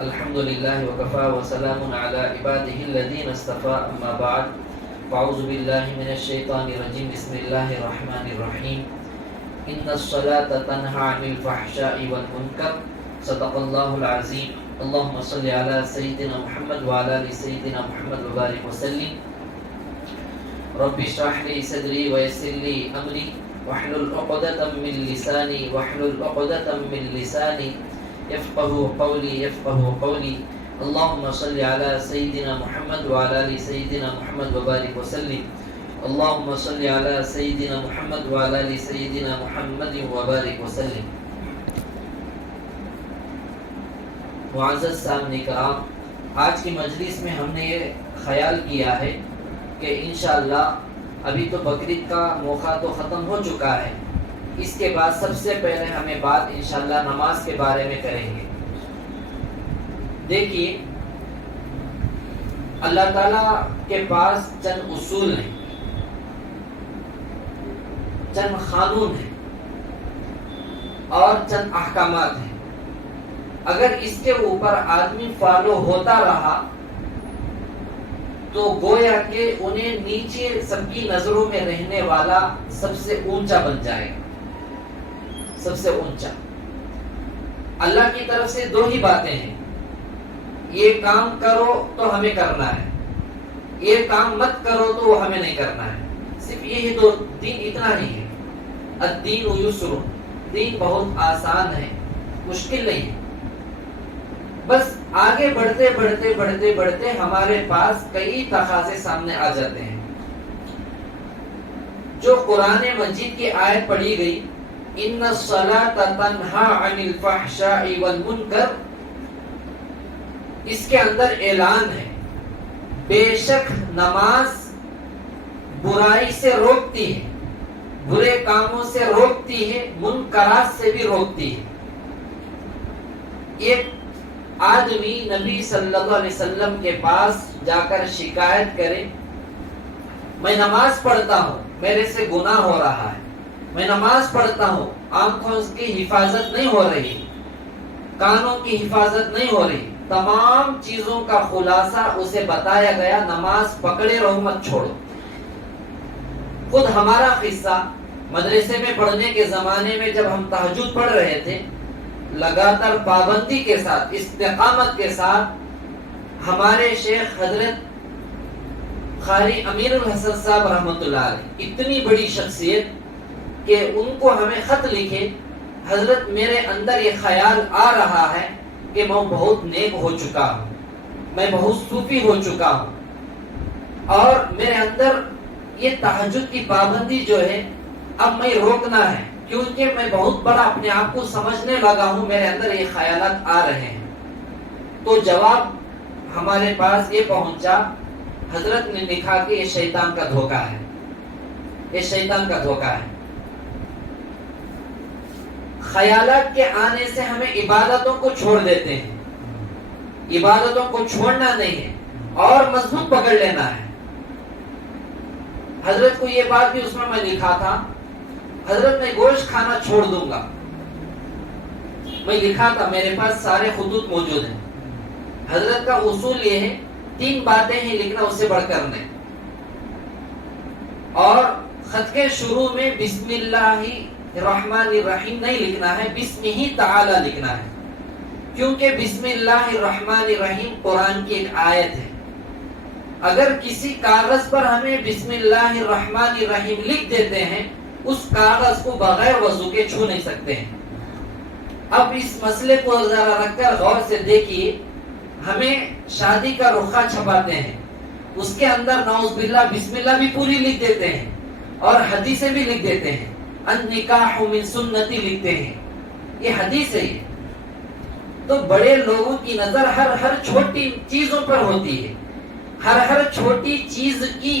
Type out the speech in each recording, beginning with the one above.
الحمد للہ وکفا وسلام علی عبادہ الذین اصطفى اما بعد فاعوذ باللہ من الشیطان الرجیم بسم اللہ الرحمن الرحیم ان الصلاة تنہی عن الفحشاء والمنکر صدق اللہ العظیم اللہم صل علی سیدنا محمد وعلی آل سیدنا محمد وبارک وسلم رب اشرح لی صدری ویسر لی امری واحلل عقدۃ من لسانی يفقهوا قولي اللهم صل على سيدنا محمد وعلى آل سيدنا محمد وبارك وسلم اللهم صل على سيدنا محمد وعلى آل سيدنا محمد وبارك وسلم. معزز سامعین کرام، آج کی مجلس میں ہم نے یہ خیال کیا ہے کہ انشاءاللہ ابھی تو بقرعید کا موقع تو ختم ہو چکا ہے، اس کے بعد سب سے پہلے ہمیں بات انشاءاللہ نماز کے بارے میں کریں گے. دیکھیے، اللہ تعالیٰ کے پاس چند اصول ہیں، چند قانون ہیں اور چند احکامات ہیں. اگر اس کے اوپر آدمی فالو ہوتا رہا تو گویا کہ انہیں نیچے سب کی نظروں میں رہنے والا سب سے اونچا بن جائے گا، سب سے اونچا. اللہ کی طرف سے دو ہی باتیں ہیں، یہ کام کرو تو ہمیں کرنا ہے، یہ کام مت کرو تو وہ ہمیں نہیں کرنا ہے. صرف یہی دو. دین اتنا نہیں ہے. الدین یسر، دین بہت آسان ہے، مشکل نہیں ہے. بس آگے بڑھتے بڑھتے بڑھتے بڑھتے ہمارے پاس کئی تقاضے سامنے آ جاتے ہیں. جو قرآن مجید کی آیت پڑھی گئی ان الصلاۃ تنہی عن الفحشاء والمنکر، اس کے اندر اعلان ہے بے شک نماز برائی سے روکتی ہے، برے کاموں سے روکتی ہے، منکرات سے بھی روکتی ہے. ایک آدمی نبی صلی اللہ علیہ وسلم کے پاس جا کر شکایت کرے، میں نماز پڑھتا ہوں میرے سے گناہ ہو رہا ہے، میں نماز پڑھتا ہوں آنکھوں کی حفاظت نہیں ہو رہی، کانوں کی حفاظت نہیں ہو رہی، تمام چیزوں کا خلاصہ اسے بتایا گیا، نماز پکڑے رہو مت چھوڑو. خود ہمارا قصہ مدرسے میں پڑھنے کے زمانے میں جب ہم تہجد پڑھ رہے تھے، لگاتار پابندی کے ساتھ استقامت کے ساتھ ہمارے شیخ حضرت قاری امیر الحسن صاحب رحمۃ اللہ علیہ، اتنی بڑی شخصیت کہ ان کو ہمیں خط لکھے، حضرت میرے اندر یہ خیال آ رہا ہے کہ میں بہت نیک ہو چکا ہوں، میں بہت صوفی ہو چکا ہوں، اور میرے اندر یہ تہجد کی پابندی جو ہے اب میں روکنا ہے، کیونکہ میں بہت بڑا اپنے آپ کو سمجھنے لگا ہوں، میرے اندر یہ خیالات آ رہے ہیں. تو جواب ہمارے پاس یہ پہنچا، حضرت نے لکھا کہ یہ شیطان کا دھوکہ ہے، یہ شیطان کا دھوکہ ہے. خیالات کے آنے سے ہمیں عبادتوں کو چھوڑ دیتے ہیں، عبادتوں کو چھوڑنا نہیں ہے اور مضبوط پکڑ لینا ہے. حضرت کو یہ بات بھی اس میں لکھا تھا، حضرت میں گوشت کھانا چھوڑ دوں گا، میں لکھا تھا، میرے پاس سارے خطوط موجود ہیں. حضرت کا اصول یہ ہے 3 باتیں ہی لکھنا، اس سے بڑھ کر نہیں. اور خط کے شروع میں بسم اللہ الرحمن الرحیم نہیں لکھنا ہے، بسم ہی تعالی لکھنا ہے، کیونکہ بسم اللہ الرحمن الرحیم قرآن کی ایک آیت ہے. اگر کسی کاغذ پر ہمیں بسم اللہ الرحمن الرحیم لکھ دیتے ہیں، اس کاغذ کو بغیر وضو کے چھو نہیں سکتے ہیں. اب اس مسئلے کو ذرا رکھ کر غور سے دیکھیے، ہمیں شادی کا رخا چھپاتے ہیں، اس کے اندر نعوذ باللہ بسم اللہ بھی پوری لکھ دیتے ہیں اور حدیثیں بھی لکھ دیتے ہیں، النکاح من سنتی لکھتے ہیں، یہ حدیث ہے. یہ تو بڑے لوگوں کی نظر ہر چھوٹی چیزوں پر ہوتی ہے، ہر چھوٹی چیز کی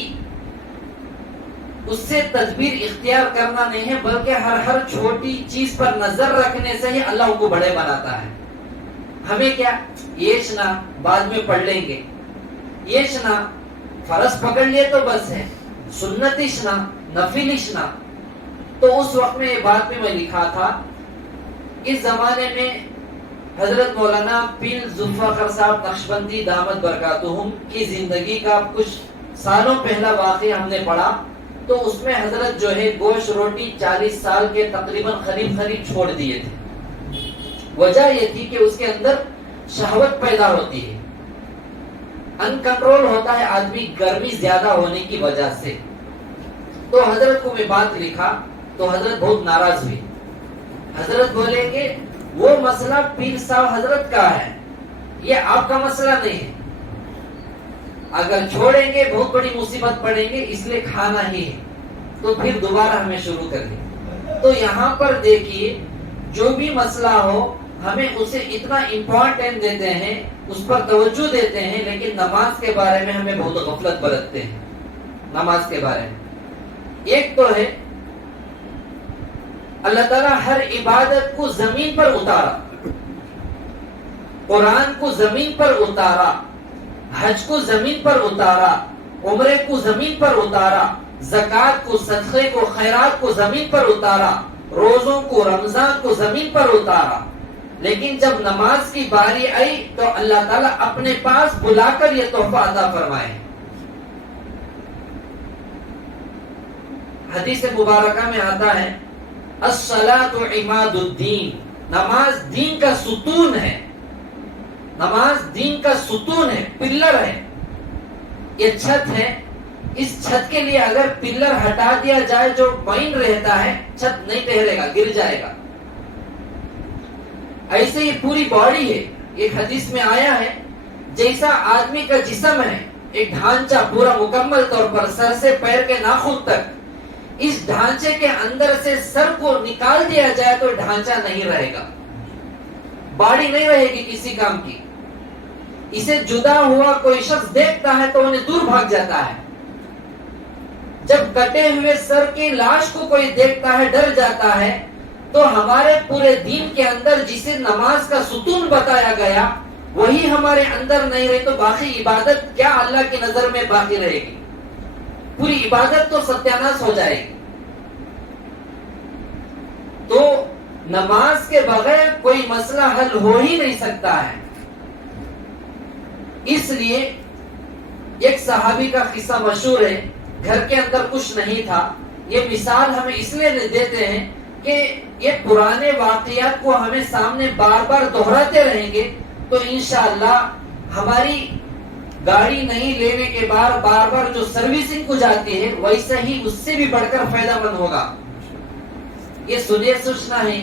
اس سے تدبیر اختیار کرنا نہیں ہے، بلکہ ہر چھوٹی چیز پر نظر رکھنے سے ہی اللہ کو بڑے بناتا ہے. ہمیں کیا یہ شنا بعد میں پڑھ لیں گے، یہ شنا فرض پکڑ لیے تو بس ہے، سنت شنا نفل شنا. تو اس وقت میں یہ بات بھی میں لکھا تھا، اس زمانے میں حضرت مولانا پیر ذوالفقار صاحب نقشبندی دامت برکاتہم کی زندگی کا کچھ سالوں پہلا واقعہ ہم نے پڑھا، تو اس میں حضرت جو ہے گوشت روٹی 40 سال کے تقریباً قریب چھوڑ دیے تھے۔ وجہ یہ تھی کہ اس کے اندر شہوت پیدا ہوتی ہے، ان کنٹرول ہوتا ہے آدمی گرمی زیادہ ہونے کی وجہ سے۔ تو حضرت کو میں بات لکھا تو حضرت بہت ناراض ہوئی۔ حضرت بولیں گے وہ مسئلہ پیر صاحب حضرت کا ہے، یہ آپ کا مسئلہ نہیں ہے، اگر چھوڑیں گے بہت بڑی مصیبت پڑیں گے، اس لیے کھانا ہی ہے۔ تو پھر دوبارہ ہمیں شروع کر دیں۔ تو یہاں پر دیکھیے جو بھی مسئلہ ہو ہمیں اسے اتنا امپورٹنٹ دیتے ہیں، اس پر توجہ دیتے ہیں، لیکن نماز کے بارے میں ہمیں بہت غفلت برتتے ہیں۔ نماز کے بارے میں ایک تو ہے اللہ تعالیٰ ہر عبادت کو زمین پر اتارا، قرآن کو زمین پر اتارا، حج کو زمین پر اتارا، عمرے کو زمین پر اتارا، زکوٰۃ کو، صدقے کو، خیرات کو زمین پر اتارا، روزوں کو، رمضان کو زمین پر اتارا، لیکن جب نماز کی باری آئی تو اللہ تعالیٰ اپنے پاس بلا کر یہ تحفہ عطا فرمائے۔ حدیث مبارکہ میں آتا ہے الصلاۃ عماد الدین، نماز دین کا ستون ہے، نماز دین کا ستون ہے، پلر ہے۔ یہ چھت ہے، اس چھت کے لیے اگر پلر ہٹا دیا جائے جو بین رہتا ہے، چھت نہیں ٹہرے گا، گر جائے گا۔ ایسے یہ پوری باڈی ہے، ایک حدیث میں آیا ہے جیسا آدمی کا جسم ہے، ایک ڈھانچہ پورا مکمل طور پر سر سے پیر کے ناخن تک، اس ڈھانچے کے اندر سے سر کو نکال دیا جائے تو ڈھانچہ نہیں رہے گا، باڈی نہیں رہے گی کسی کام کی۔ اسے جدا ہوا کوئی شخص دیکھتا ہے تو انہیں دور بھاگ جاتا ہے، جب کٹے ہوئے سر کی لاش کو کوئی دیکھتا ہے ڈر جاتا ہے۔ تو ہمارے پورے دین کے اندر جسے نماز کا ستون بتایا گیا وہی ہمارے اندر نہیں رہے تو باقی عبادت کیا اللہ کی نظر میں باقی رہے گی؟ پوری عبادت تو ستیاناش ہو جائے گی۔ تو نماز کے بغیر کوئی مسئلہ حل ہو ہی نہیں سکتا ہے۔ اس لیے ایک صحابی کا قصہ مشہور ہے، گھر کے اندر کچھ نہیں تھا۔ یہ مثال ہمیں اس لیے دیتے ہیں کہ یہ پرانے واقعات کو ہمیں سامنے بار بار دہراتے رہیں گے تو انشاءاللہ ہماری گاڑی نہیں لینے کے بعد بار بار جو سروسنگ کو جاتی ہے ویسا ہی اس سے بھی بڑھ کر فائدہ مند ہوگا۔ یہ سنیے سوچنا ہے،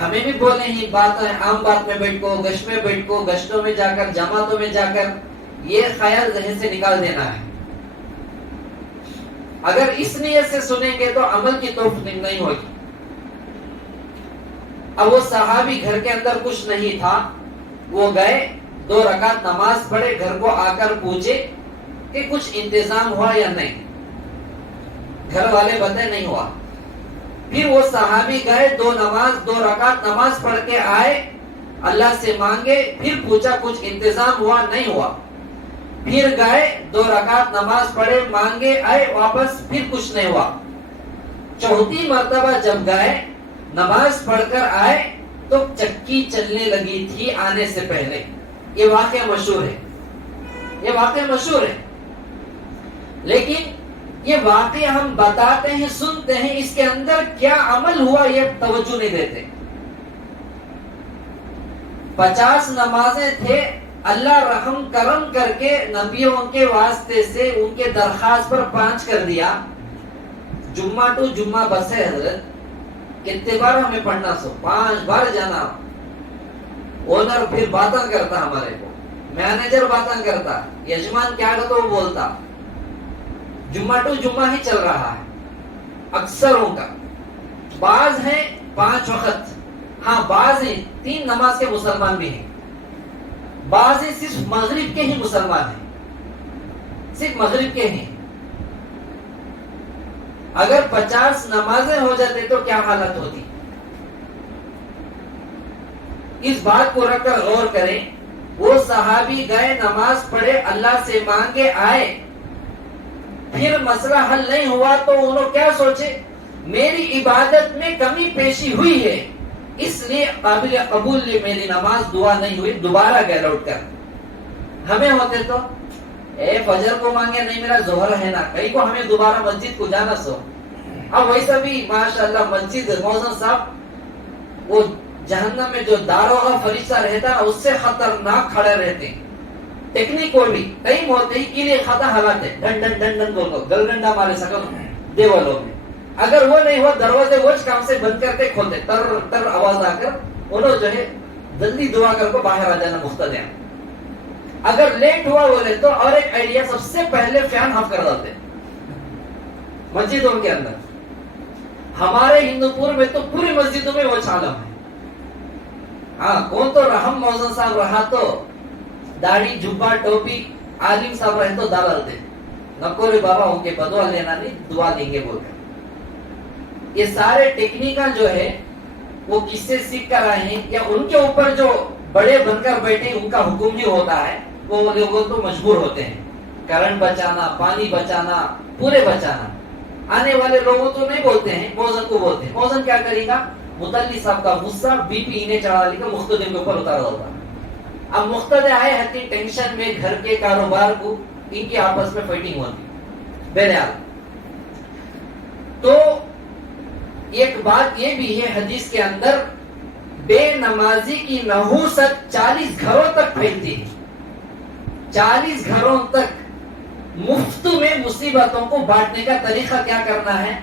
ہمیں بھی بولے ہیں بات ہے، عام بات میں بیٹھ کو، گشت میں بیٹھ کو، گشتوں میں جا کر، جماعتوں میں جا کر، یہ خیال ذہن سے نکال دینا ہے۔ اگر اس نیت سے سنیں گے تو عمل کی توفیق نہیں ہوگی۔ اب وہ صحابی گھر کے اندر کچھ نہیں تھا، وہ گئے 2 رکعت نماز پڑھے، گھر کو آ کر پوچھے کہ کچھ انتظام ہوا یا نہیں، گھر والے بتائے نہیں ہوا۔ پھر وہ صحابی گئے 2 رکعت نماز پڑھ کے آئے، اللہ سے مانگے، پھر پوچھا کچھ انتظام ہوا، نہیں ہوا۔ پھر گئے 2 رکعت نماز پڑھے، مانگے، آئے واپس، پھر کچھ نہیں ہوا۔ چوتھی مرتبہ جب گئے نماز پڑھ کر آئے تو چکی چلنے لگی تھی آنے سے پہلے۔ یہ واقعہ مشہور ہے، یہ واقعہ مشہور ہے، لیکن یہ واقعہ ہم بتاتے ہیں، سنتے ہیں، اس کے اندر کیا عمل ہوا یہ توجہ نہیں دیتے۔ 50 نمازیں تھے، اللہ رحم کرم کر کے نبیوں کے واسطے سے ان کے درخواست پر 5 کر دیا۔ جمعہ ٹو جمعہ بس ہے حضرت، کتنے بار ہمیں پڑھنا، 5 بار جانا۔ اونر پھر باتاں کرتا ہمارے کو، مینیجر باتاں کرتا، یجمان کیا کہتا وہ بولتا، جمعہ ٹو جمعہ ہی چل رہا ہے اکثروں کا۔ بعض ہیں 5 وقت، ہاں بعض ہیں 3 نماز کے مسلمان بھی ہیں، بعض ہیں صرف مغرب کے ہی مسلمان ہیں، صرف مغرب کے ہیں۔ اگر 50 نمازیں ہو جاتے تو کیا حالت ہوتی؟ اس بات کو رکھ کر غور کریں۔ وہ صحابی گئے نماز پڑھے، اللہ سے مانگے، آئے، پھر مسئلہ حل نہیں ہوا تو انہوں کیا سوچے؟ میری عبادت میں کمی پیشی ہوئی ہے، اس لیے قابل قبول لی میری نماز دعا نہیں ہوئی، دوبارہ گئے لوٹ کر. ہمیں ہوتے تو فجر کو مانگے نہیں میرا ظہر ہے نا، کہیں کو ہمیں دوبارہ مسجد کو جانا سو. اب ویسا بھی ماشاءاللہ مسجد موزن صاحب وہ جہنم میں جو داروغہ فرشتہ رہتا ہے اس سے خطرناک کھڑے رہتے ہیں. ٹیکنیک کو بھی کئی ہوتے ہی کیلے کھاتا حالاتے ڈن ڈن ڈن ڈن بولو گل ڈنڈا مارے سکو دیو لوگ میں. اگر وہ نہیں ہوا دروازے وہ کام سے بند کرتے کھولتے تر تر آواز آ کر انہوں جو ہے جلدی دعا کر کو باہر آ جانا مقتدیاں. اگر لیٹ ہوا بولے تو اور ایک آئیڈیا سب سے پہلے فین آف کر دیتے مسجدوں کے اندر. ہمارے ہندوپور میں تو پوری مسجدوں میں وہ چالم ہے. ہاں کون تو رحم موزن صاحب رہا تو داڑھی جھبا ٹوپی عالم صاحب رہے تو ڈالتے نکو رے بابا ان کے بدوا لینا نہیں دعا دیں گے بول کر. یہ سارے ٹیکنیکا جو ہے وہ کس سے سیکھ کر آئے ہیں یا ان کے اوپر جو بڑے بن کر بیٹھے ان کا حکم جو ہوتا ہے وہ لوگوں تو مجبور ہوتے ہیں کرنٹ بچانا پانی بچانا پورے بچانا. آنے والے لوگوں تو نہیں بولتے ہیں موزن کو بولتے ہیں. موزن کیا کرے گا متلی صاحب کا غصہ بی پی انہیں چڑھا لے کر مقتدی کے اوپر اتارا ہوتا. اب مقتدی آئے ہیں ٹینشن میں گھر کے کاروبار کو ان کی آپس میں فائٹنگ ہوتی. بہرحال تو ایک بات یہ بھی ہے حدیث کے اندر بے نمازی کی نحوست 40 گھروں تک پھیلتی ہے. 40 گھروں تک مفت میں مصیبتوں کو بانٹنے کا طریقہ کیا کرنا ہے.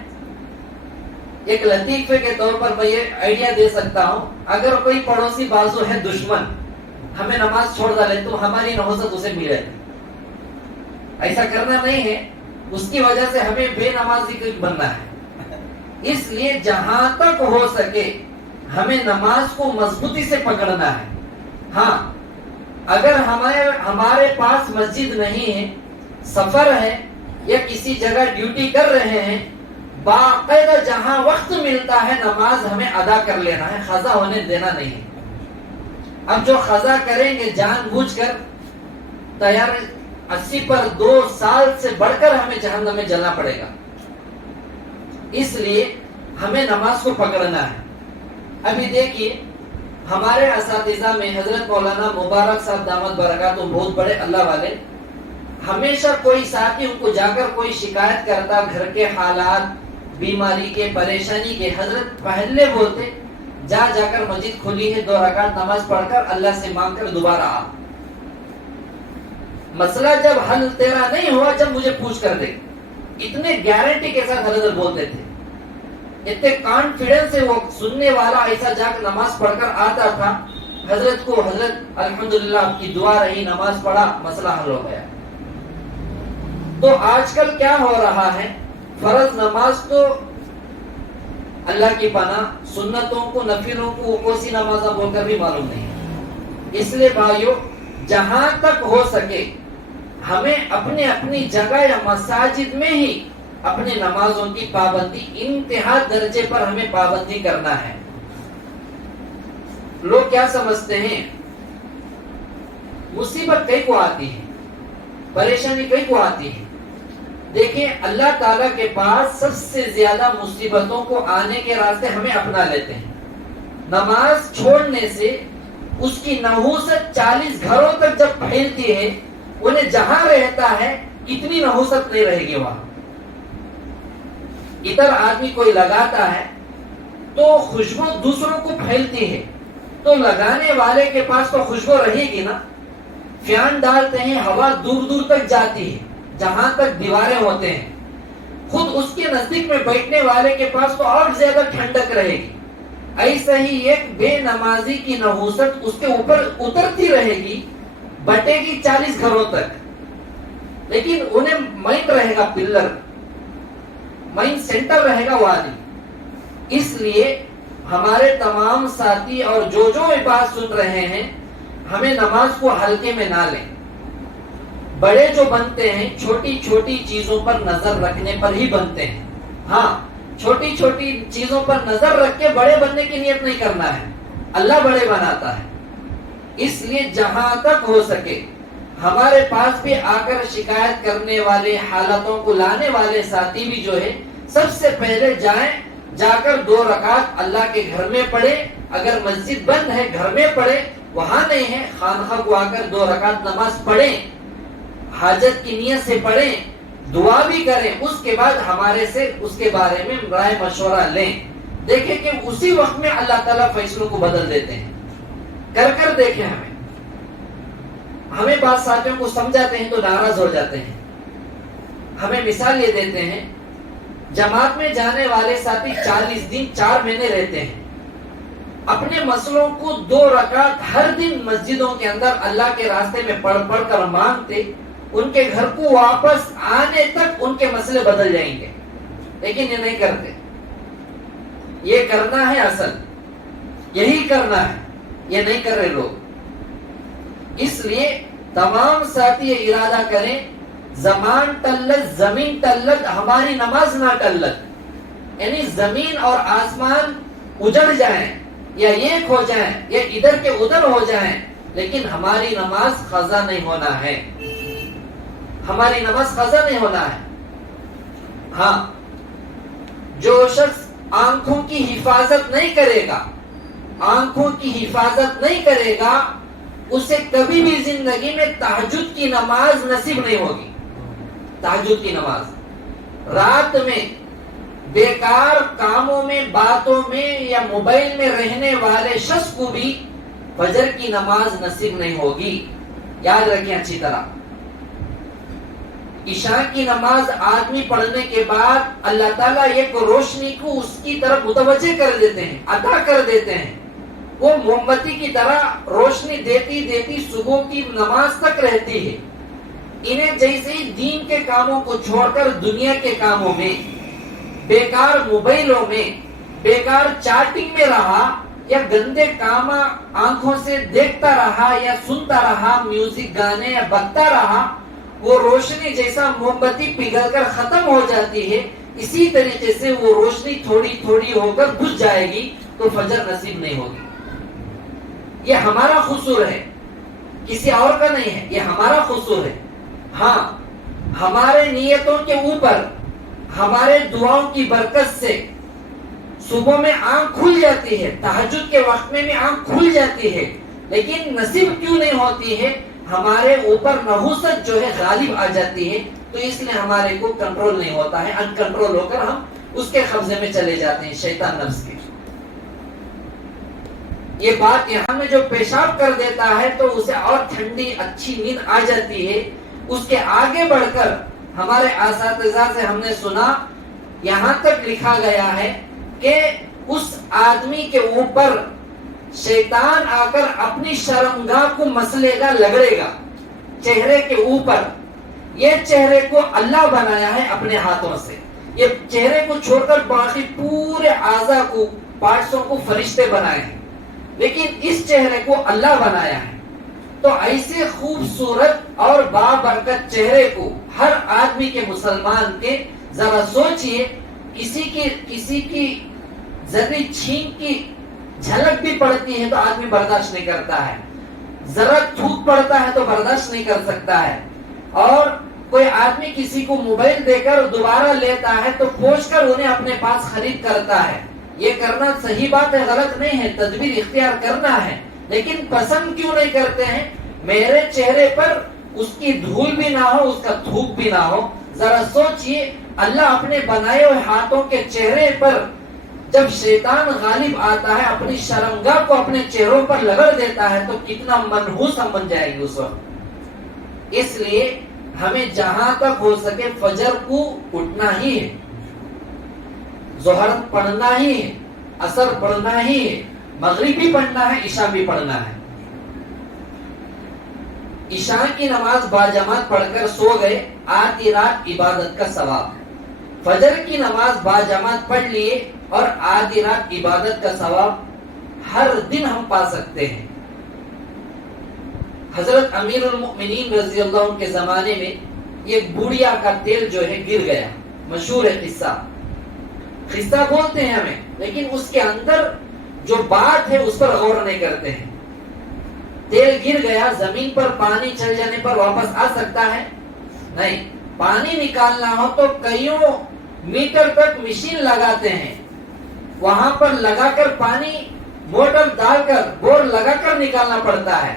ایک لطیفے کے طور پر میں یہ آئیڈیا دے سکتا ہوں. اگر کوئی پڑوسی بازو ہے دشمن ہمیں نماز چھوڑ ڈالے تو ہماری نحوست اسے ملے. ایسا کرنا نہیں ہے. اس کی وجہ سے ہمیں بے نمازی بننا ہے. اس لیے جہاں تک ہو سکے ہمیں نماز کو مضبوطی سے پکڑنا ہے. ہاں اگر ہمارے پاس مسجد نہیں ہے سفر ہے یا کسی جگہ ڈیوٹی کر رہے ہیں باقاعدہ جہاں وقت ملتا ہے نماز ہمیں ادا کر لینا ہے. قضا ہونے دینا نہیں ہے. اب جو قضا کریں گے جان بوجھ کر تیار 80 پر 2 سال سے بڑھ کر ہمیں جہنم میں جلنا پڑے گا. اس لیے ہمیں نماز کو پکڑنا ہے. ابھی دیکھیے ہمارے اساتذہ میں حضرت مولانا مبارک صاحب دامت برکاتہ بہت بڑے اللہ والے ہمیشہ کوئی ساتھی ان کو جا کر کوئی شکایت کرتا گھر کے حالات بیماری کے پریشانی کے حضرت پہلے بولتے جا کر مسجد کھلی ہے 2 رکعت نماز پڑھ کر اللہ سے مانگ کر دوبارہ آ. مسئلہ جب حل تیرا نہیں ہوا جب مجھے پوچھ کر دے. اتنے گارنٹی کے ساتھ حضرت بولتے تھے. اتنے کانفیڈنس سے وہ سننے والا ایسا جا کر نماز پڑھ کر آتا تھا. حضرت کو حضرت الحمدللہ آپ کی دعا رہی نماز پڑھا مسئلہ حل ہو گیا. تو آج کل کیا ہو رہا ہے فرض نماز تو اللہ کی پناہ سنتوں کو نفلوں کو کوسی نماز بول کر بھی معلوم نہیں. اس لیے بھائیو جہاں تک ہو سکے ہمیں اپنے اپنی جگہ یا مساجد میں ہی اپنی نمازوں کی پابندی انتہا درجے پر ہمیں پابندی کرنا ہے. لوگ کیا سمجھتے ہیں مصیبت کئی کو آتی ہے پریشانی کئی کو آتی ہے. دیکھیں اللہ تعالیٰ کے پاس سب سے زیادہ مصیبتوں کو آنے کے راستے ہمیں اپنا لیتے ہیں. نماز چھوڑنے سے اس کی نحوست 40 گھروں تک جب پھیلتی ہے انہیں جہاں رہتا ہے اتنی نحوست نہیں رہے گی. وہاں ادھر آدمی کوئی لگاتا ہے تو خوشبو دوسروں کو پھیلتی ہے تو لگانے والے کے پاس تو خوشبو رہے گی نا. فین ڈالتے ہیں ہوا دور دور تک جاتی ہے جہاں تک دیواریں ہوتے ہیں. خود اس کے نزدیک میں بیٹھنے والے کے پاس تو اور زیادہ ٹھنڈک رہے گی. ایسا ہی ایک بے نمازی کی نحوست اس کے اوپر اترتی رہے گی بٹے گی 40 گھروں تک. لیکن انہیں مائنڈ رہے گا پلر مائنڈ سینٹر رہے گا وہ آدمی. اس لیے ہمارے تمام ساتھی اور جو یہ بات سن رہے ہیں ہمیں نماز کو ہلکے میں نہ لیں. بڑے جو بنتے ہیں چھوٹی چھوٹی چیزوں پر نظر رکھنے پر ہی بنتے ہیں. ہاں چھوٹی چھوٹی چیزوں پر نظر رکھ کے بڑے بننے کی نیت نہیں کرنا ہے. اللہ بڑے بناتا ہے. اس لیے جہاں تک ہو سکے ہمارے پاس بھی آ کر شکایت کرنے والے حالتوں کو لانے والے ساتھی بھی جو ہے سب سے پہلے جائیں جا کر 2 رکعت اللہ کے گھر میں پڑھے. اگر مسجد بند ہے گھر میں پڑھے, وہاں نہیں ہے خانقاہ کو آ کر 2 رکعت نماز پڑھیں, حاجت کی نیت سے پڑھیں, دعا بھی کریں. اس کے بعد ہمارے سے اس کے بارے میں رائے مشورہ لیں. دیکھیں کہ اسی وقت میں اللہ تعالیٰ فیصلوں کو بدل دیتے ہیں. کر دیکھیں. ہمیں بات ساتھیوں کو سمجھاتے ہیں تو ناراض ہو جاتے ہیں. ہمیں مثال یہ دیتے ہیں, جماعت میں جانے والے ساتھی 40 دن 4 مہینے رہتے ہیں, اپنے مسئلوں کو 2 رکعت ہر دن مسجدوں کے اندر اللہ کے راستے میں پڑھ کر مانگتے, ان کے گھر کو واپس آنے تک ان کے مسئلے بدل جائیں گے. لیکن یہ نہیں کرتے. یہ کرنا ہے, اصل یہی کرنا ہے, یہ نہیں کر رہے لوگ. اس لیے تمام ساتھی یہ ارادہ کریں, زمان ٹلت زمین ٹلت ہماری نماز نہ ٹلت. یعنی زمین اور آسمان اجڑ جائیں یا ایک ہو جائیں یا ادھر کے ادھر ہو جائیں, لیکن ہماری نماز قضا نہیں ہونا ہے. ہماری نماز قضا نہیں ہونا ہے. ہاں, جو شخص آنکھوں کی حفاظت نہیں کرے گا, آنکھوں کی حفاظت نہیں کرے گا, اسے کبھی بھی زندگی میں تہجد کی نماز نصیب نہیں ہوگی. تہجد کی نماز رات میں بیکار کاموں میں, باتوں میں یا موبائل میں رہنے والے شخص کو بھی فجر کی نماز نصیب نہیں ہوگی. یاد رکھیں اچھی طرح. عشاء کی نماز آدمی پڑھنے کے بعد اللہ تعالیٰ ایک روشنی کو اس کی طرف متوجہ کر دیتے ہیں, عطا کر دیتے ہیں. وہ موم بتی کی طرح روشنی دیتی دیتی صبح کی نماز تک رہتی ہے. انہیں جیسے ہی دین کے کاموں کو چھوڑ کر دنیا کے کاموں میں, بیکار موبائلوں میں, بیکار چیٹنگ میں رہا یا گندے کام آنکھوں سے دیکھتا رہا یا سنتا رہا, میوزک گانے یا بکتا رہا, وہ روشنی جیسا موم بتی پگھل کر ختم ہو جاتی ہے, اسی طریقے سے وہ روشنی تھوڑی تھوڑی ہو کر بجھ جائے گی تو فجر نصیب نہیں ہوگی. یہ ہمارا قصور ہے, کسی اور کا نہیں ہے, یہ ہمارا قصور ہے. ہاں, ہمارے نیتوں کے اوپر ہمارے دعاؤں کی برکت سے صبح میں آنکھ کھل جاتی ہے, تہجد کے وقت میں بھی آنکھ کھل جاتی ہے, لیکن نصیب کیوں نہیں ہوتی ہے؟ ہمارے اوپر نحوست جو ہے غالب آ جاتی ہے, تو اس لیے ہمارے کو کنٹرول نہیں ہوتا ہے. ان کنٹرول ہو کر ہم اس کے قبضے میں چلے جاتے ہیں, شیطان نفس کے. یہ بات یہاں میں جو پیشاب کر دیتا ہے تو اسے اور ٹھنڈی اچھی نیند آ جاتی ہے. اس کے آگے بڑھ کر ہمارے اساتذہ سے ہم نے سنا, یہاں تک لکھا گیا ہے کہ اس آدمی کے اوپر شیطان آ کر اپنی شرمگاہ کو مسلے گا, لگڑے گا چہرے کے اوپر. یہ چہرے کو اللہ بنایا ہے اپنے ہاتھوں سے. یہ چہرے کو چھوڑ کر باقی پورے اعضاء کو, پارٹسوں کو فرشتے بنائے ہیں, لیکن اس چہرے کو اللہ بنایا ہے. تو ایسے خوبصورت اور بابرکت چہرے کو ہر آدمی کے, مسلمان کے, ذرا سوچئے, کسی کی ذری چھینک کی جھلک بھی پڑتی ہے تو آدمی برداشت نہیں کرتا ہے, ذرا تھوک پڑتا ہے تو برداشت نہیں کر سکتا ہے, اور کوئی آدمی کسی کو موبائل دے کر دوبارہ لیتا ہے تو پوچھ کر انہیں اپنے پاس خرید کرتا ہے. یہ کرنا صحیح بات ہے, غلط نہیں ہے, تدبیر اختیار کرنا ہے, لیکن پسند کیوں نہیں کرتے ہیں؟ میرے چہرے پر اس کی دھول بھی نہ ہو, اس کا تھوک بھی نہ ہو. ذرا سوچئے, اللہ اپنے بنائے ہوئے ہاتھوں کے چہرے پر جب شیطان غالب آتا ہے, اپنی شرمگاہ کو اپنے چہروں پر لگڑ دیتا ہے, تو کتنا منحوس ہم بن جائے گی اس وقت. اس لیے ہمیں جہاں تک ہو سکے فجر کو اٹھنا ہی ہے, ظہر پڑھنا ہی ہے, عصر پڑھنا ہی ہے, مغرب بھی پڑھنا ہے, عشاء بھی پڑھنا ہے. عشاء کی نماز باجماعت پڑھ کر سو گئے, آدھی رات عبادت کا ثواب. فجر کی نماز باجماعت پڑھ لیے اور آدھی رات عبادت کا ثواب ہر دن ہم پا سکتے ہیں. حضرت امیر المؤمنین رضی اللہ عنہ کے زمانے میں ایک بوڑھیا کا تیل جو ہے گر گیا, مشہور ہے قصہ. قصہ بولتے ہیں ہمیں, لیکن اس کے اندر جو بات ہے اس پر غور نہیں کرتے ہیں. تیل گر گیا, زمین پر پانی چل جانے پر واپس آ سکتا ہے؟ نہیں. پانی نکالنا ہو تو کئیوں میٹر تک مشین لگاتے ہیں, وہاں پر لگا کر پانی موٹر ڈال کر بور لگا کر نکالنا پڑتا ہے،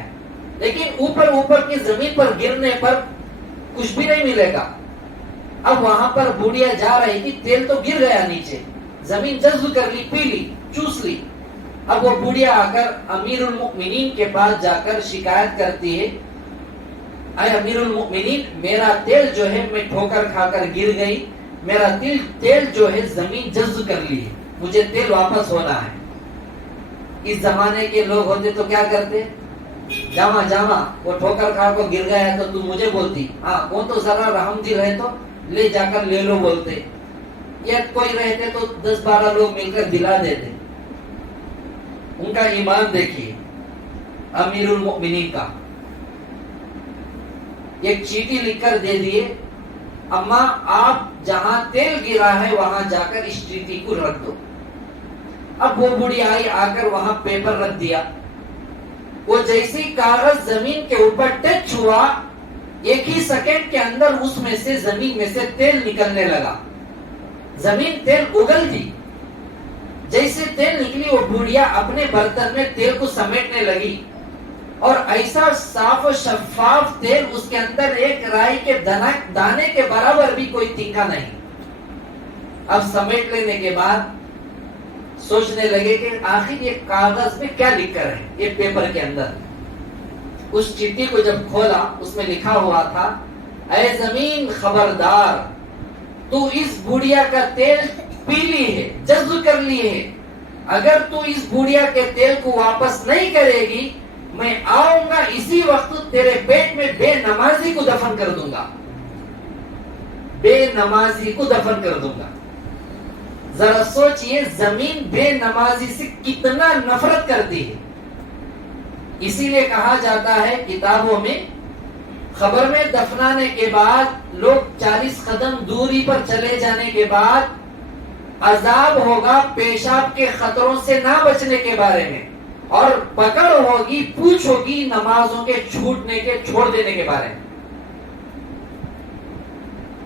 لیکن اوپر کی زمین پر گرنے پر کچھ بھی نہیں ملے گا۔ اب وہاں پر بوڑھیا جا رہی تھی، تیل تو گر گیا نیچے، زمین جذب کر لی، پی لی، چوس لی۔ اب وہ بوڑھیا آ کر امیر المؤمنین کے پاس جا کر شکایت کرتی ہے، اے امیر المؤمنین، میرا تیل جو ہے میں ٹھوکر کھا کر گر گئی، میرا تیل جو ہے زمین جذب کر لی ہے، مجھے تیل واپس ہونا ہے۔ اس زمانے کے لوگ ہوتے تو کیا کرتے؟ جاما وہ ٹھوکر کھا کو گر گیا ہے تو تم مجھے بولتی، ہاں کون تو ذرا رحم دل ہے تو لے جا کر لے لو بولتے، یا کوئی رہتے تو 10-12 لوگ مل کر دلا دیتے۔ ان کا ایمان دیکھیے امیر المؤمنین کا، ایک چیٹی لکھ کر دے دیے، اما آپ جہاں تیل گرا ہے وہاں جا کر اس چیٹی کو رکھ دو۔ اب وہ بوڑھی آئی، آ کر وہاں پیپر رکھ دیا، وہ جیسی کاغذ زمین کے اوپر ٹچ ہوا، ایک ہی سیکنڈ کے اندر اس میں سے زمین میں سے تیل نکلنے لگا، زمین تیل اگل دی۔ جیسے تیل نکلی وہ بوڑھیا اپنے برتن میں تیل کو سمیٹنے لگی، اور ایسا صاف و شفاف تیل، اس کے اندر ایک رائی کے دانے کے برابر بھی کوئی تیکھا نہیں۔ اب سمیٹ لینے کے بعد سوچنے لگے کہ آخر یہ کاغذ میں کیا لکھ کر ہے، یہ پیپر کے اندر۔ اس چٹھی کو جب کھولا، اس میں لکھا ہوا تھا، اے زمین خبردار، تو اس بوڑھیا کا تیل پی لی ہے، جذب کر لی ہے، اگر تو اس بوڑھیا کے تیل کو واپس نہیں کرے گی، میں آؤں گا اسی وقت تیرے پیٹ میں بے نمازی کو دفن کر دوں گا، بے نمازی کو دفن کر دوں گا۔ ذرا سوچئے زمین بے نمازی سے کتنا نفرت کرتی ہے۔ اسی لیے کہا جاتا ہے کتابوں میں، خبر میں دفنانے کے بعد لوگ 40 قدم دوری پر چلے جانے کے بعد عذاب ہوگا پیشاب کے خطروں سے نہ بچنے کے بارے میں، اور پکڑ ہوگی، پوچھ ہوگی نمازوں کے چھوٹنے کے، چھوڑ دینے کے بارے میں۔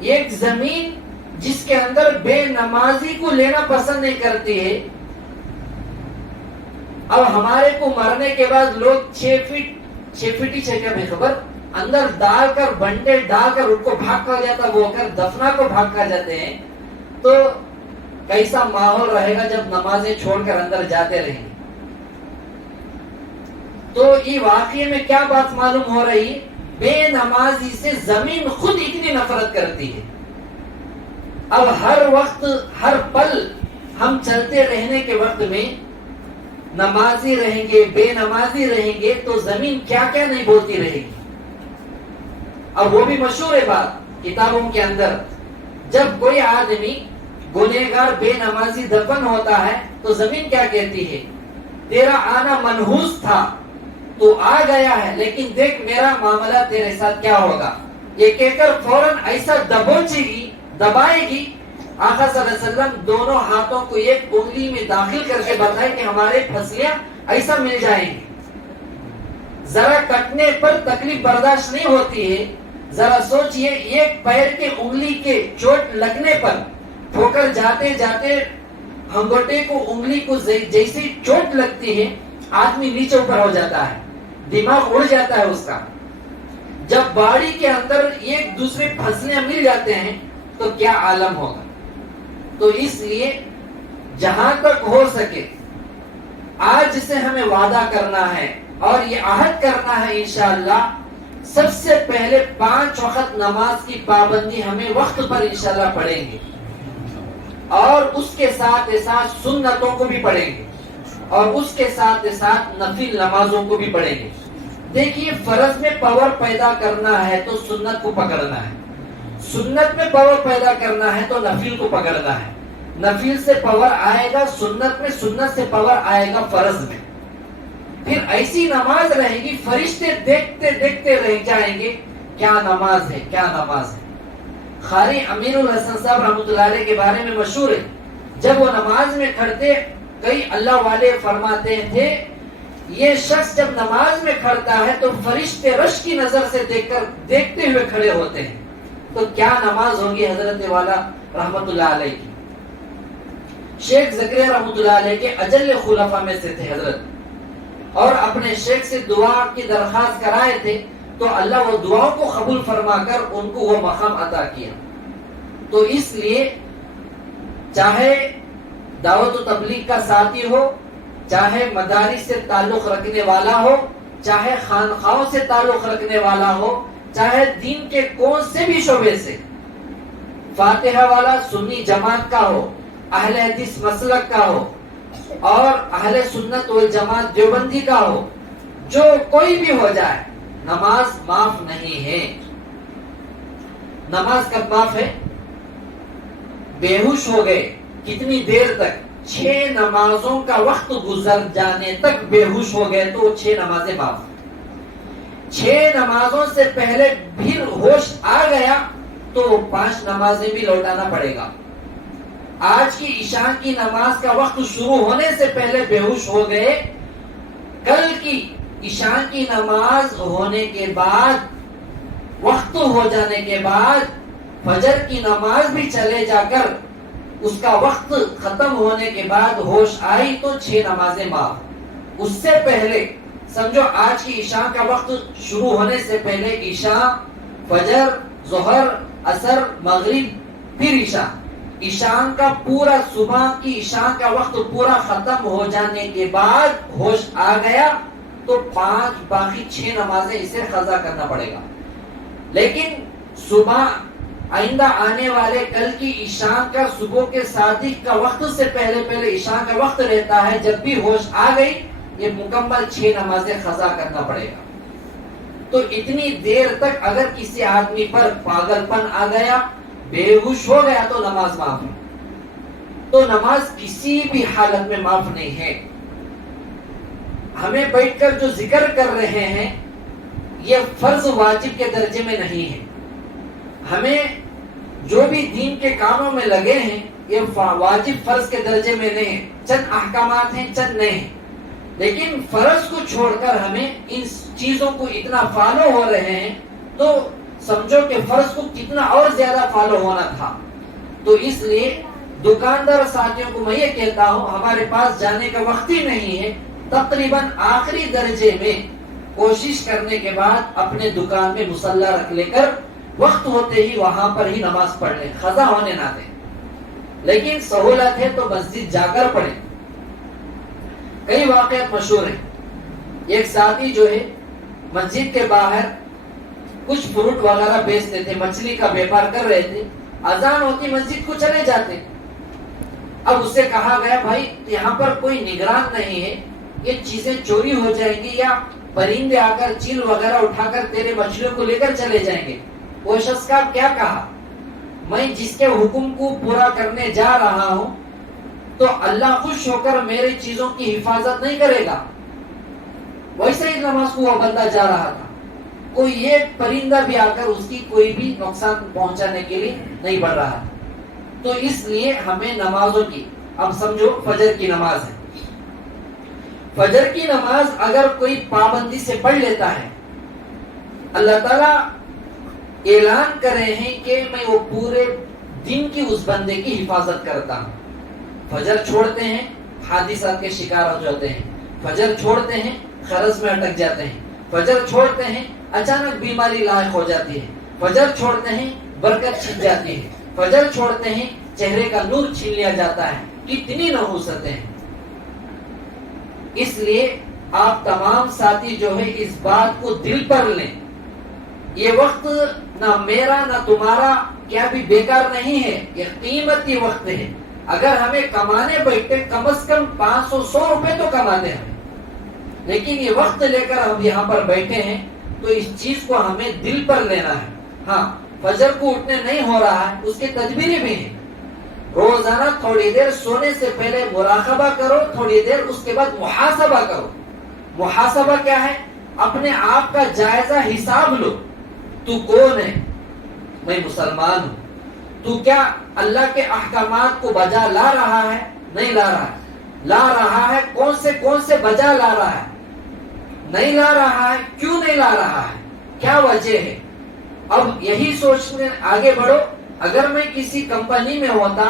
ایک زمین جس کے اندر بے نمازی کو لینا پسند نہیں کرتی ہے، اب ہمارے کو مرنے کے بعد لوگ 6 فٹ کیا بے خبر اندر ڈال کر، بنڈے ڈال کر ان کو بھاگ کر جاتا، وہ کر دفنا کو بھاگ کر جاتے ہیں، تو کیسا ماحول رہے گا جب نمازیں چھوڑ کر اندر جاتے رہیں گے۔ تو یہ واقعے میں کیا بات معلوم ہو رہی ہے؟ بے نمازی سے زمین خود اتنی نفرت کرتی ہے۔ اب ہر وقت، ہر پل ہم چلتے رہنے کے وقت میں نمازی رہیں گے، بے نمازی رہیں گے تو زمین کیا کیا نہیں بولتی رہے گی۔ اب وہ بھی مشہور ہے بات کتابوں کے اندر، جب کوئی آدمی گنہگار بے نمازی دفن ہوتا ہے تو زمین کیا کہتی ہے؟ تیرا آنا منحوس تھا، تو آ گیا ہے، لیکن دیکھ میرا معاملہ تیرے ساتھ کیا ہوگا، یہ کہہ کر فوراً ایسا دبوچے گی، دبائے گی۔ آقا صلی اللہ علیہ وسلم دونوں ہاتھوں کو ایک انگلی میں داخل کر کے بتائے کہ ہمارے پھسلیاں ایسا مل جائیں گی۔ ذرا کٹنے پر تکلیف برداشت نہیں ہوتی ہے، ذرا سوچئے ایک پیر کے انگلی کے چوٹ لگنے پر، ٹھوکر جاتے جاتے ہنگوٹے کو، انگلی کو جیسے چوٹ لگتی ہے آدمی نیچے اوپر ہو جاتا ہے، دماغ اڑ جاتا ہے اس کا۔ جب باڑی کے اندر ایک دوسرے پھسلیاں مل جاتے ہیں تو کیا عالم ہوگا۔ تو اس لیے جہاں تک ہو سکے آج سے ہمیں وعدہ کرنا ہے اور یہ عہد کرنا ہے انشاءاللہ، سب سے پہلے 5 وقت نماز کی پابندی ہمیں وقت پر انشاءاللہ پڑھیں گے، اور اس کے ساتھ ساتھ سنتوں کو بھی پڑھیں گے، اور اس کے ساتھ ساتھ نفل نمازوں کو بھی پڑھیں گے۔ دیکھیے فرض میں پاور پیدا کرنا ہے تو سنت کو پکڑنا ہے، سنت میں پاور پیدا کرنا ہے تو نفل کو پکڑنا ہے، نفل سے پاور آئے گا سنت میں، سنت سے پاور آئے گا فرض میں۔ پھر ایسی نماز رہے گی فرشتے دیکھتے دیکھتے رہ جائیں گے، کیا نماز ہے، کیا نماز ہے۔ قاری امیر الحسن صاحب رحمۃ اللہ علیہ کے بارے میں مشہور ہے، جب وہ نماز میں کھڑتے کئی اللہ والے فرماتے تھے یہ شخص جب نماز میں کھڑتا ہے تو فرشتے رش کی نظر سے دیکھتے ہوئے کھڑے ہوتے ہیں، تو کیا نماز ہوگی حضرت والا رحمت اللہ علیہ کی۔ شیخ زکریا رحمۃ اللہ علیہ کے اجل خلفاء میں سے تھے حضرت, اور اپنے شیخ سے دعا کی درخواست کرائے تھے, تو اللہ وہ دعاؤں کو قبول فرما کر ان کو وہ مقام عطا کیا. تو اس لیے چاہے دعوت و تبلیغ کا ساتھی ہو, چاہے مدارس سے تعلق رکھنے والا ہو, چاہے خانقاہوں سے تعلق رکھنے والا ہو, چاہے دین کے کون سے بھی شعبے سے, فاتحہ والا سنی جماعت کا ہو, اہل حدیث مسلک کا ہو, اور اہل سنت والجماعت دیوبندی کا ہو, جو کوئی بھی ہو جائے, نماز معاف نہیں ہے. نماز کب معاف ہے؟ بے ہوش ہو گئے, کتنی دیر تک؟ 6 نمازوں کا وقت گزر جانے تک بے ہوش ہو گئے تو 6 نمازیں معاف. 6 نمازوں سے پہلے بھی ہوش آ گیا تو 5 نمازیں بھی لوٹانا پڑے گا. آج کی عشاء کی نماز کا وقت شروع ہونے سے پہلے بے ہوش ہو گئے, کل کی عشاء کی نماز ہونے کے بعد, وقت ہو جانے کے بعد, فجر کی نماز بھی چلے جا کر اس کا وقت ختم ہونے کے بعد ہوش آئی تو 6 نمازیں معاف. اس سے پہلے سمجھو آج کی عشاء کا وقت شروع ہونے سے پہلے عشاء, فجر, ظہر, عصر, مغرب, پھر عشاء, عشاء کا پورا صبح کی عشاء کا وقت پورا ختم ہو جانے کے بعد ہوش آ گیا تو 5 باقی 6 نمازیں اسے قضا کرنا پڑے گا. لیکن صبح آئندہ آنے والے کل کی عشاء کا صبح کے صادق کا وقت سے پہلے عشاء کا وقت رہتا ہے, جب بھی ہوش آ گئی یہ مکمل 6 نمازیں قضا کرنا پڑے گا. تو اتنی دیر تک اگر کسی آدمی پر پاگل پن آ گیا, بے ہوش ہو گیا تو نماز معاف ہے. تو نماز کسی بھی حالت میں معاف نہیں ہے. ہمیں بیٹھ کر جو ذکر کر رہے ہیں یہ فرض واجب کے درجے میں نہیں ہے. ہمیں جو بھی دین کے کاموں میں لگے ہیں یہ واجب فرض کے درجے میں نہیں ہے. چند احکامات ہیں, چند نہیں ہیں, لیکن فرض کو چھوڑ کر ہمیں ان چیزوں کو اتنا فالو ہو رہے ہیں تو سمجھو کہ فرض کو کتنا اور زیادہ فالو ہونا تھا. تو اس لیے دکاندار ساتھیوں کو میں یہ کہتا ہوں, ہمارے پاس جانے کا وقت ہی نہیں ہے, تقریباً آخری درجے میں کوشش کرنے کے بعد اپنے دکان میں مصلی رکھ لے کر وقت ہوتے ہی وہاں پر ہی نماز پڑھ لیں, قضا ہونے نہ دیں. لیکن سہولت ہے تو مسجد جا کر پڑھیں. کئی واقعات مشہور ہیں. ایک ساتھی جو ہے مسجد کے باہر کچھ فروٹ وغیرہ بیچتے تھے, مچھلی کا بیپار کر رہے تھے, اذان ہوتی مسجد کو چلے جاتے. اب اس سے کہا گیا بھائی یہاں پر کوئی نگران نہیں ہے, یہ چیزیں چوری ہو جائیں گی یا پرندے آ کر چیل وغیرہ اٹھا کر تیرے مچھلیوں کو لے کر چلے جائیں گے. وہ شخص کا کیا کہا, میں جس کے حکم کو پورا کرنے جا رہا ہوں تو اللہ خوش ہو کر میری چیزوں کی حفاظت نہیں کرے گا. ویسے ہی نماز کو وہ بندہ جا رہا تھا, کوئی ایک پرندہ بھی آ کر اس کی کوئی بھی نقصان پہنچانے کے لیے نہیں بڑھ رہا. تو اس لیے ہمیں نمازوں کی, اب سمجھو فجر کی نماز ہے, فجر کی نماز اگر کوئی پابندی سے پڑھ لیتا ہے, اللہ تعالیٰ اعلان کر رہے ہیں کہ میں وہ پورے دن کی اس بندے کی حفاظت کرتا ہوں. فجر چھوڑتے ہیں حادثات کے شکار ہو جاتے ہیں, فجر چھوڑتے ہیں قرض میں اٹک جاتے ہیں, فجر چھوڑتے ہیں اچانک بیماری لاحق ہو جاتی ہے, فجر چھوڑتے ہیں برکت چھن جاتی ہے, فجر چھوڑتے ہیں چہرے کا نور چھین لیا جاتا ہے. کتنی نحوستیں ہیں. اس لیے آپ تمام ساتھی جو ہے اس بات کو دل پر لیں, یہ وقت نہ میرا نہ تمہارا کیا بھی بیکار نہیں ہے, یہ قیمتی وقت ہے. اگر ہمیں کمانے بیٹھے کم از کم 500-100 روپے تو کماتے ہیں, لیکن یہ وقت لے کر ہم یہاں پر بیٹھے ہیں تو اس چیز کو ہمیں دل پر لینا ہے. ہاں فجر کو اٹھنے نہیں ہو رہا ہے, اس کی تدبیریں بھی ہیں. روزانہ تھوڑی دیر سونے سے پہلے مراقبہ کرو, تھوڑی دیر اس کے بعد محاسبہ کرو. محاسبہ کیا ہے؟ اپنے آپ کا جائزہ حساب لو. تو کون ہے؟ میں مسلمان ہوں. تو کیا اللہ کے احکامات کو بجا لا رہا ہے؟ نہیں لا رہا ہے. لا رہا ہے کون سے بجا لا رہا ہے؟ نہیں لا رہا ہے. کیوں نہیں لا رہا ہے؟ کیا وجہ ہے؟ اب یہی سوچنے آگے بڑھو. اگر میں کسی کمپنی میں ہوتا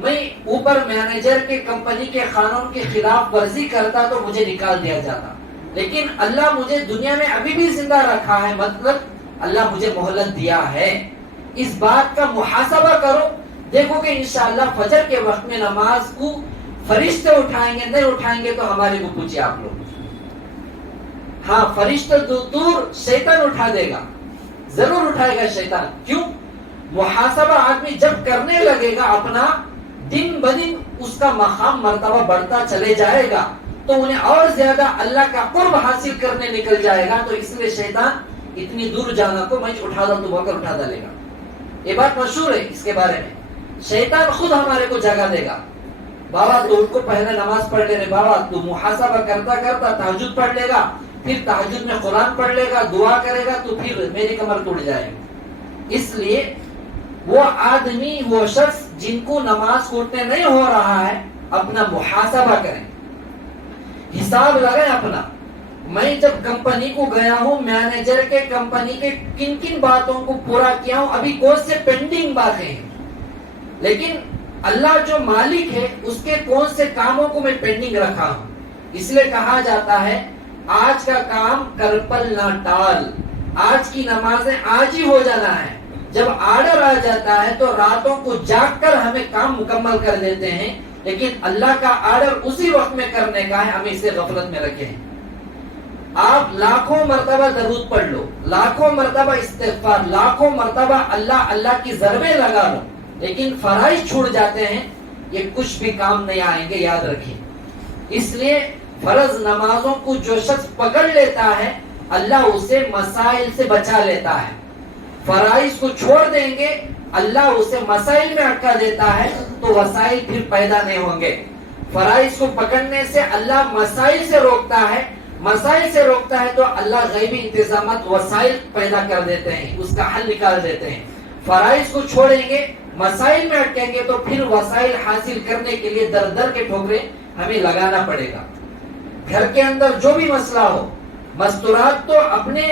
میں اوپر مینیجر کے کمپنی کے قانون کے خلاف ورزی کرتا تو مجھے نکال دیا جاتا، لیکن اللہ مجھے دنیا میں ابھی بھی زندہ رکھا ہے، مطلب اللہ مجھے مہلت دیا ہے۔ اس بات کا محاسبہ کرو، دیکھو کہ انشاءاللہ فجر کے وقت میں نماز کو فرشتے اٹھائیں گے، نہیں اٹھائیں گے تو ہمارے کو پوچھئے آپ لوگ۔ ہاں فرشتہ دور، شیطان اٹھا دے گا، ضرور اٹھائے گا شیطان۔ کیوں؟ محاسبہ آدمی جب کرنے لگے گا اپنا، دن بدن اس کا مقام مرتبہ بڑھتا چلے جائے گا، تو انہیں اور زیادہ اللہ کا قرب حاصل کرنے نکل جائے گا، تو اس لیے شیطان اتنی دور جانا کو میں اٹھا دا تو بکر اٹھا ڈالے گا۔ یہ بات مشہور ہے اس کے بارے میں۔ شیطان خود ہمارے کو جگہ دے گا، بابا تو ان کو پہلے نماز پڑھ لے رہے، بابا تو محاسبہ کرتا کرتا تہجد پڑھ لے گا، پھر تہجد میں قرآن پڑھ لے گا، دعا کرے گا، تو پھر میری کمر ٹوٹ جائے گی۔ اس لیے وہ آدمی، وہ شخص جن کو نماز چھوٹنے نہیں ہو رہا ہے، اپنا محاسبہ کریں، حساب لگائیں اپنا۔ میں جب کمپنی کو گیا ہوں، مینیجر کے کمپنی کے کن کن باتوں کو پورا کیا ہوں، ابھی کون سے پینڈنگ باتیں ہیں، لیکن اللہ جو مالک ہے اس کے کون سے کاموں کو میں پینڈنگ رکھا ہوں۔ اس لیے کہا جاتا ہے آج کا کام کرپل نہ ٹال، آج کی نمازیں آج ہی ہو جانا ہے۔ جب آرڈر آ جاتا ہے تو راتوں کو جاگ کر ہمیں کام مکمل کر دیتے ہیں، لیکن اللہ کا آرڈر اسی وقت میں کرنے کا ہے، ہمیں اسے غفلت میں رکھے ہیں۔ آپ لاکھوں مرتبہ درود پڑھ لو، لاکھوں مرتبہ استغفار، لاکھوں مرتبہ اللہ اللہ کی ضربیں لگا لو، لیکن فرائض چھوڑ جاتے ہیں، یہ کچھ بھی کام نہیں آئیں گے، یاد رکھیں۔ اس لیے فرض نمازوں کو جو شخص پکڑ لیتا ہے، اللہ اسے مسائل سے بچا لیتا ہے۔ فرائض کو چھوڑ دیں گے، اللہ اسے مسائل میں اٹکا دیتا ہے، تو وسائل پھر پیدا نہیں ہوں گے۔ فرائض کو پکڑنے سے اللہ مسائل سے روکتا ہے، مسائل سے روکتا ہے تو اللہ غیبی انتظامات وسائل پیدا کر دیتے ہیں، اس کا حل نکال دیتے ہیں۔ فرائض کو چھوڑیں گے، مسائل میں اٹکیں گے، تو پھر وسائل حاصل کرنے کے لیے در در کے ٹھوکریں ہمیں لگانا پڑے گا۔ گھر کے اندر جو بھی مسئلہ ہو، مستورات تو اپنے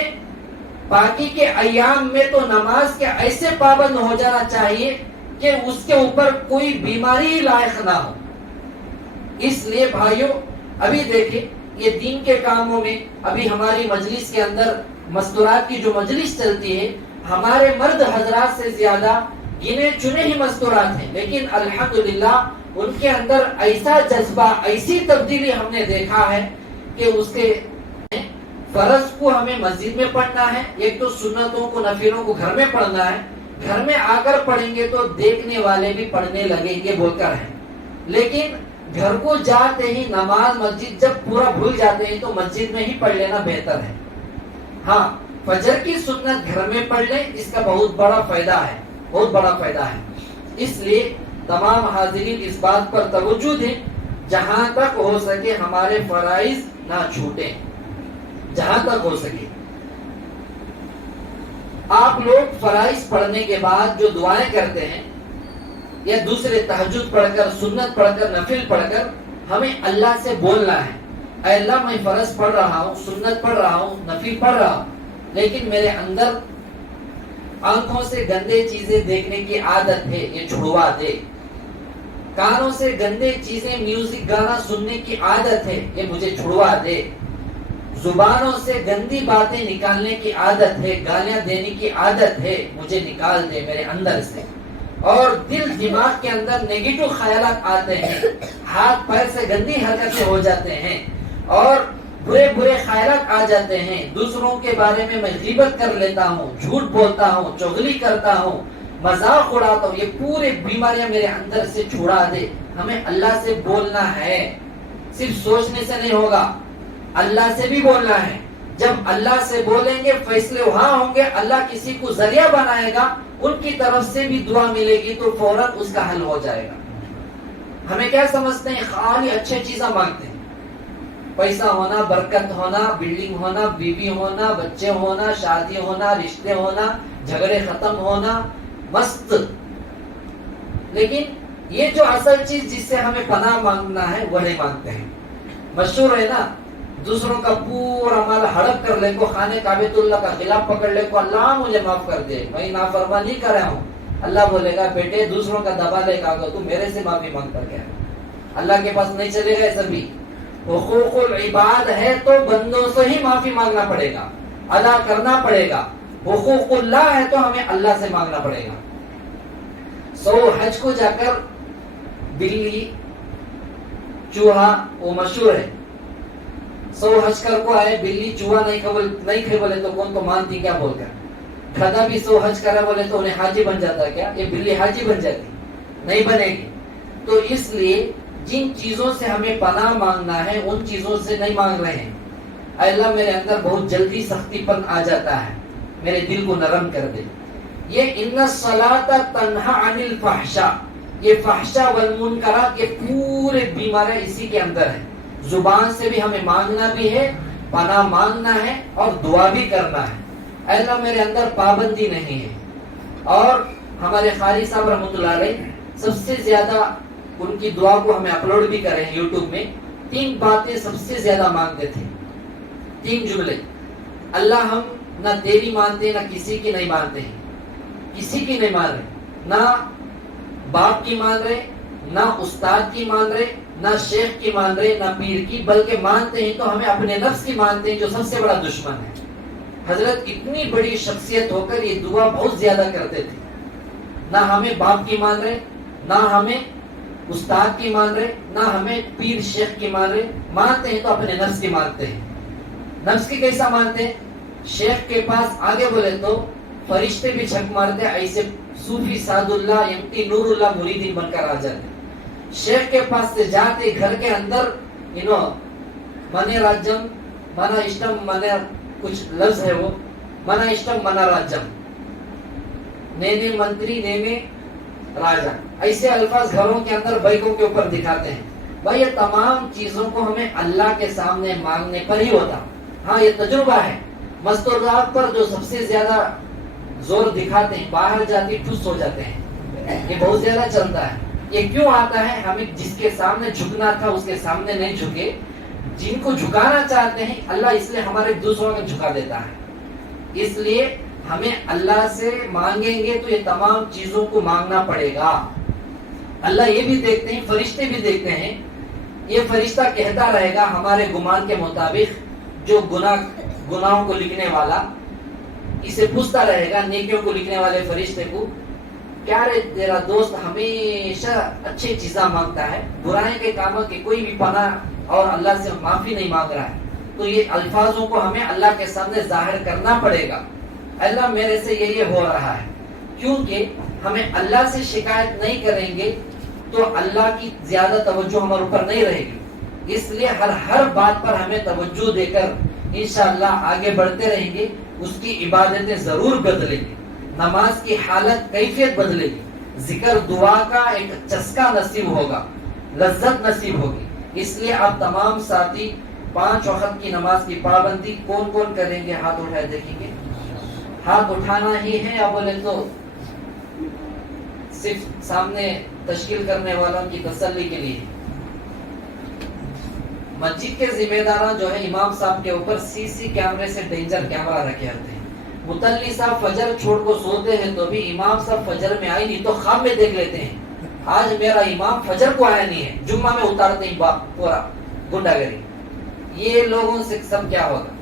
باقی کے ایام میں تو نماز کے ایسے پابند ہو جانا چاہیے کہ اس کے اوپر کوئی بیماری لائق نہ ہو۔ اس لیے بھائیوں، ابھی دیکھیں یہ دین کے کاموں میں، ابھی ہماری مجلس کے اندر مستورات کی جو مجلس چلتی ہے، ہمارے مرد حضرات سے زیادہ گنے چنے ہی مستورات ہیں، لیکن الحمدللہ ان کے اندر ایسا جذبہ، ایسی تبدیلی ہم نے دیکھا ہے کہ اس کے فرض کو ہمیں مسجد میں پڑھنا ہے، ایک تو سنتوں کو، نفلوں کو گھر میں پڑھنا ہے، گھر میں آ کر پڑھیں گے تو دیکھنے والے بھی پڑھنے لگیں گے بول کر ہے، لیکن گھر کو جاتے ہی نماز مسجد جب پورا بھول جاتے ہیں تو مسجد میں ہی پڑھ لینا بہتر ہے۔ ہاں فجر کی سنت گھر میں پڑھ لیں، اس کا بہت بڑا فائدہ ہے، بہت بڑا فائدہ ہے۔ اس لیے تمام حاضرین اس بات پر توجہ دیں، جہاں تک ہو سکے ہمارے فرائض نہ چھوٹیں، جہاں تک ہو سکے۔ آپ لوگ فرائض پڑھنے کے بعد جو دعائیں کرتے ہیں، یا دوسرے تہجد پڑھ کر، سنت پڑھ کر، نفل پڑھ کر، ہمیں اللہ سے بولنا ہے، اے اللہ میں فرض پڑھ رہا ہوں، سنت پڑھ رہا ہوں، نفل پڑھ رہا ہوں، لیکن میرے اندر آنکھوں سے گندے چیزیں دیکھنے کی عادت ہے، یہ چھڑوا دے۔ کانوں سے گندے چیزیں، میوزک، گانا سننے کی عادت ہے، یہ مجھے چھڑوا دے۔ زبانوں سے گندی باتیں نکالنے کی عادت ہے، گالیاں دینے کی عادت ہے، مجھے نکال دے میرے اندر سے۔ اور دل دماغ کے اندر نیگیٹو خیالات آتے ہیں، ہاتھ پیر سے گندی حرکتیں ہو جاتے ہیں، اور برے برے خیالات آ جاتے ہیں، دوسروں کے بارے میں غیبت کر لیتا ہوں، جھوٹ بولتا ہوں، چغلی کرتا ہوں، مذاق اڑاتا ہوں، یہ پورے بیماریاں میرے اندر سے چھڑا دے۔ ہمیں اللہ سے بولنا ہے، صرف سوچنے سے نہیں ہوگا، اللہ سے بھی بولنا ہے۔ جب اللہ سے بولیں گے فیصلے وہاں ہوں گے، اللہ کسی کو ذریعہ بنائے گا، ان کی طرف سے بھی دعا ملے گی تو فوراً اس کا حل ہو جائے گا۔ ہمیں کیا سمجھتے ہیں؟ خالی اچھے چیزیں مانگتے ہیں، پیسہ ہونا، برکت ہونا، بلڈنگ ہونا، بیوی ہونا، بچے ہونا، شادی ہونا، رشتے ہونا، جھگڑے ختم ہونا، مست۔ لیکن یہ جو اصل چیز جس سے ہمیں پناہ مانگنا ہے وہ نہیں مانگتے ہیں۔ مشہور ہے نا، دوسروں کا پورا مال ہڑپ کر لے کو، خانے کعبۃ اللہ کا خلاف پکڑ لے کو، اللہ مجھے معاف کر دے، میں نافرمانی کر رہا ہوں، اللہ بولے گا بیٹے دوسروں کا دبا لے کے آگے تو میرے سے معافی مانگتا کیا ہے؟ اللہ کے پاس نہیں چلے گا سبھی. حقوق العباد ہے تو بندوں سے ہی معافی مانگنا پڑے گا, ادا کرنا پڑے گا. حقوق اللہ ہے تو ہمیں اللہ سے مانگنا پڑے گا. حج کو جا کر بلی چوہا وہ مشہور ہے. حج کر کو آئے بلی چوہا نہیں کھے بولے تو کون تو مانتی کیا بول کر. کھدا بھی حج کرا بولے تو انہیں حاجی بن جاتا کیا؟ یہ بلی حاجی بن جاتی نہیں بنے گی. تو اس لیے جن چیزوں سے ہمیں پناہ مانگنا ہے ان چیزوں سے نہیں مانگ رہے ہیں. اے اللہ میرے اندر بہت جلدی سختی پن آ جاتا ہے, میرے دل کو نرم کر دے. یہ ان الصلاۃ تنہا عن الفحشاء, یہ فحشاء والمنکرات یہ پورے بیماریاں اسی کے اندر ہے. زبان سے بھی ہمیں مانگنا بھی ہے, پناہ مانگنا ہے اور دعا بھی کرنا ہے. اے اللہ میرے اندر پابندی نہیں ہے. اور ہمارے قاری صاحب رحمۃ اللہ علیہ سب سے زیادہ ان کی دعا کو ہمیں اپلوڈ بھی کریں یوٹیوب میں. 3 باتیں سب سے زیادہ مانگتے تھے, 3 جملے. اللہ ہم نہ تیری مانتے نہ کسی کی نہیں مانتے ہیں, کسی کی نہیں مان رہے, نہ باپ کی مان رہے, نہ استاد کی مان رہے, نہ شیخ کی مان رہے, نہ پیر کی, بلکہ مانتے ہیں تو ہمیں اپنے نفس کی مانتے ہیں جو سب سے بڑا دشمن ہے. حضرت اتنی بڑی شخصیت ہو کر یہ دعا بہت زیادہ کرتے تھے. نہ ہمیں باپ کی مان رہے, نہ ہمیں استاد کی مان رہے, نہ ہمیں پیر شیخ کی مان رہے. مانتے ہیں تو اپنے نفس کی مانتے ہیں. نفس کی کیسا مانتے ہیں؟ شیخ کے پاس آگے بولے تو فرشتے بھی چھک مارتے, ایسے صوفی سعد اللہ یمتی نور اللہ مریدین بن کر آ جاتے. شیخ کے پاس سے جاتے گھر کے اندر منے راجم منا اشتم منا کچھ لفظ ہے وہ منا اشتم منا راجم نینے منتری نینے راجا, ایسے الفاظ گھروں کے اندر بیکوں کے اوپر دکھاتے ہیں. بھائی یہ تمام چیزوں کو ہمیں اللہ کے سامنے مانگنے پر ہی ہوتا. ہاں یہ تجربہ ہے. مستورات پر جو سب سے زیادہ زور دکھاتے ہیں باہر جاتی ٹھوس ہو جاتے ہیں, یہ بہت زیادہ چلتا ہے. یہ کیوں آتا ہے؟ ہمیں جس کے سامنے جھکنا تھا اس کے سامنے نہیں جھکے, جن کو جھکانا چاہتے ہیں اللہ اس لیے ہمارے دوسروں میں جھکا دیتا ہے. اس لیے ہمیں اللہ سے مانگیں گے تو یہ تمام چیزوں کو مانگنا پڑے گا. اللہ یہ بھی دیکھتے ہیں, فرشتے بھی دیکھتے ہیں. یہ فرشتہ کہتا رہے گا ہمارے گمان کے مطابق, جو گناہوں کو لکھنے والا اسے پوچھتا رہے گا نیکیوں کو لکھنے والے فرشتے کو, کیا رے تیرا دوست ہمیشہ اچھی چیزاں مانگتا ہے, برائے کے کاموں کی کوئی بھی پناہ اور اللہ سے معافی نہیں مانگ رہا ہے. تو یہ الفاظوں کو ہمیں اللہ کے سامنے ظاہر کرنا پڑے گا. اللہ میرے سے یہ ہو رہا ہے, کیونکہ ہمیں اللہ سے شکایت نہیں کریں گے تو اللہ کی زیادہ توجہ ہمارے اوپر نہیں رہے گی. اس لیے ہر بات پر ہمیں توجہ دے کر انشاءاللہ آگے بڑھتے رہیں گے. اس کی عبادتیں ضرور بدلیں گی, نماز کی حالت کیفیت بدلے گی, ذکر دعا کا ایک چسکا نصیب ہوگا, لذت نصیب ہوگی. اس لیے آپ تمام ساتھی 5 وقت کی نماز کی پابندی کون کون کریں گے؟ ہاتھ اٹھائے دیکھیں گے. ہاتھ اٹھانا ہی ہے یا بولے تو صرف سامنے تشکیل کرنے والوں کی تسلی کے لیے؟ مسجد کے ذمہ داران جو ہے امام صاحب کے اوپر CC کیمرے سے ڈینجر کیمرہ رکھے ہوتے ہیں. متلی صاحب فجر چھوڑ کو سوتے ہیں تو بھی امام صاحب فجر میں آئی نہیں تو خواب میں دیکھ لیتے ہیں آج میرا امام فجر کو آیا نہیں ہے, جمعہ میں اتارتے ہیں پورا گنڈا گری. یہ لوگوں سے سب کیا ہوگا؟